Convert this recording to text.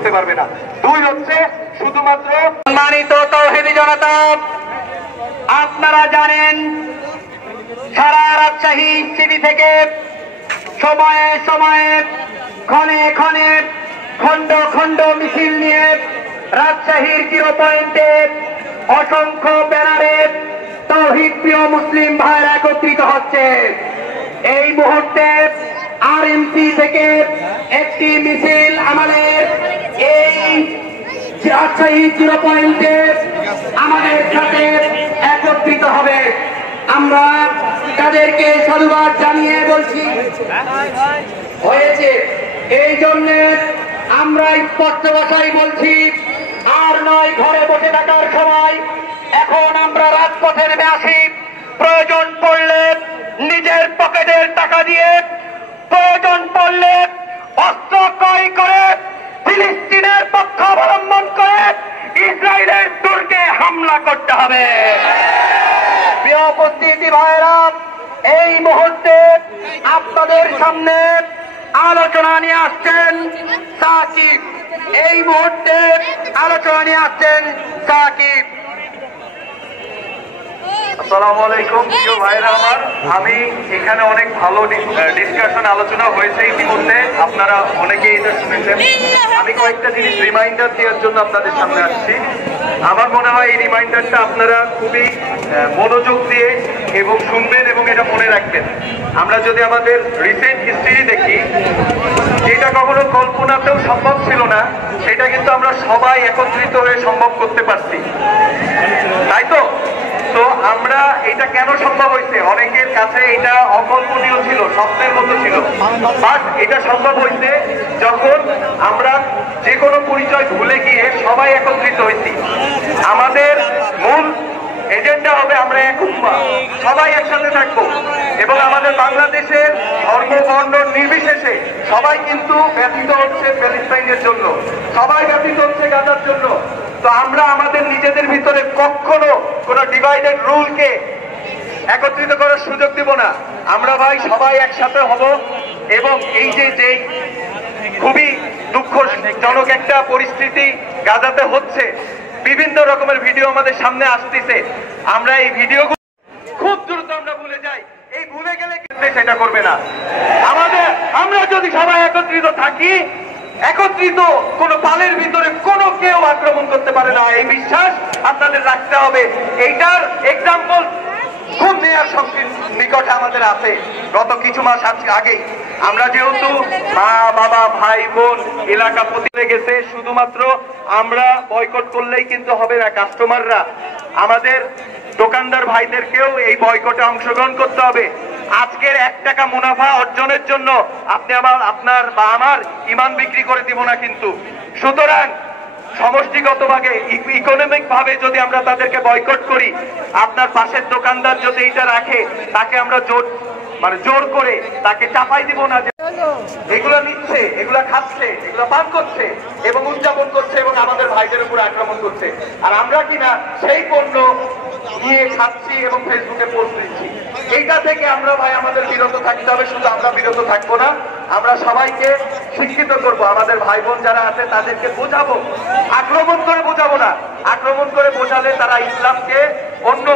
করতে পারবে না। দুই হচ্ছে শুধুমাত্র সম্মানিত তাওহীদি জনতা, আপনারা জানেন সারা রাজশাহী সিটি থেকে সময়ে সময়ে ক্ষণে ক্ষণে খণ্ড খণ্ড মিছিল নিয়ে রাজশাহীর 0 পয়েন্টে অসংখ্য ব্যানারে তাওহীদ প্রিয় মুসলিম ভাইরা একত্রিত হচ্ছে। এই মুহূর্তে আরএমসি থেকে একটি মিছিল আমাদের এই রাজশাহী 0 পয়েন্টে আমাদের সাথে একত্রিত হবে। আমরা তাদেরকে সাধুবাদ জানিয়ে বলছি হয়েছে, এই জন্যে আমরা স্পষ্ট ভাষায় বলছি, আর নয় ঘরে বসে থাকার সময়, এখন আমরা রাজপথে নেমে আসি। প্রয়োজন পড়লে নিজের পকেটের টাকা দিয়ে, প্রয়োজন পড়লে অস্ত্র ক্রয় করে, ফিলিস্তিনের পক্ষ অবলম্বন করে ইসরায়েলের দুর্গে হামলা করতে হবে। প্রিয় উপস্থিতি ভাইরা, এই মুহূর্তে আপনাদের সামনে আলোচনা নিয়ে আসছেন সাকিব। এই মুহূর্তে আলোচনা নিয়ে আসছেন সাকিব। আসসালামু আলাইকুম প্রিয় ভাইরা আমার, আমি এখানে অনেক ভালো ডিসকাশন আলোচনা হয়েছে ইতিমধ্যে, আপনারা অনেকেই এটা শুনেছেন। আমি কয়েকটা জিনিস রিমাইন্ডার দেওয়ার জন্য আপনাদের সামনে আসছি। আমার মনে হয় এই রিমাইন্ডারটা আপনারা খুবই মনোযোগ দিয়ে এবং শুনবেন এবং এটা মনে রাখবেন। আমরা যদি আমাদের রিসেন্ট হিস্ট্রি দেখি, যেটা কখনো কল্পনাতেও সম্ভব ছিল না, সেটা কিন্তু আমরা সবাই একত্রিত হয়ে সম্ভব করতে পারছি, তাই তো? তো আমরা এটা কেন সম্ভব হয়েছে? অনেকের কাছে এটা অকল্পনীয় ছিল, স্বপ্নের মতো ছিল, বাট এটা সম্ভব হয়েছে যখন আমরা যে কোনো পরিচয় ভুলে গিয়ে সবাই একত্রিত হয়েছি। আমাদের মূল এজেন্ডা হবে আমরা এক উম্মাহ, সবাই একসাথে থাকবো এবং আমাদের বাংলাদেশের ধর্ম বর্ণ নির্বিশেষে সবাই কিন্তু ব্যথিত হচ্ছে প্যালেস্টাইনের জন্য, সবাই ব্যথিত হচ্ছে গাজার জন্য। তো আমরা আমাদের নিজেদের ভিতরে কখনো কোনো ডিভাইডেড রুলকে একত্রিত করার সুযোগ দিব না। আমরা ভাই সবাই একসাথে হব এবং এই যে খুবই দুঃখজনক একটা পরিস্থিতি গাজাতে হচ্ছে, বিভিন্ন রকমের ভিডিও আমাদের সামনে আসতেছে, আমরা এই ভিডিওগুলো খুব দ্রুত আমরা ভুলে যাই। এই ভুলে গেলে কিন্তু সেটা করবে না। আমরা যদি সবাই একত্রিত থাকি, একত্রিত কোন পালের ভিতরে কোনো কেউ আক্রমণ করতে পারে না, এই বিশ্বাস আপনাদের রাখতে হবে। এইটার এক্সাম্পল খুব নেয়ার নিকটে আমাদের আছে। গত কিছু মাস আগেই আমরা যেহেতু মা বাবা ভাই বোন এলাকা প্রতিলে গেছে, শুধুমাত্র আমরা বয়কট করলেই কিন্তু হবে না। কাস্টমাররা, আমাদের দোকানদার ভাইদেরকেও এই বয়কটে অংশগ্রহণ করতে হবে। আজকের 1 টাকা মুনাফা অর্জনের জন্য আপনার বা আমার ইমান বিক্রি করে দিব না কিন্তু। সুতরাং সমষ্টিগতভাবে ইকোনমিক ভাবে যদি আমরা তাদেরকে বয়কট করি, আপনার পাশের দোকানদার যদি এটা রাখে, তাকে আমরা জোর করে তাকে চাপাই দিব না যে এগুলো নিচ্ছে, এগুলা খাচ্ছে, এগুলো পান করছে এবং উদযাপন করছে এবং আমাদের ভাইদের উপরে আক্রমণ করছে, আর আমরা কিনা সেই পণ্য নিয়ে খাচ্ছি এবং ফেসবুকে পোস্ট দিচ্ছি। এইটা থেকে আমরা ভাই আমাদের বিরত থাকতে হবে। শুধু আমরা বিরত থাকবো না, আমরা সবাইকে শিক্ষিত করব। আমাদের ভাই বোন যারা আছে তাদেরকে বোঝাবো, আক্রমণ করে বোঝাবো না। আক্রমণ করে বোঝালে তারা ইসলামকে অন্য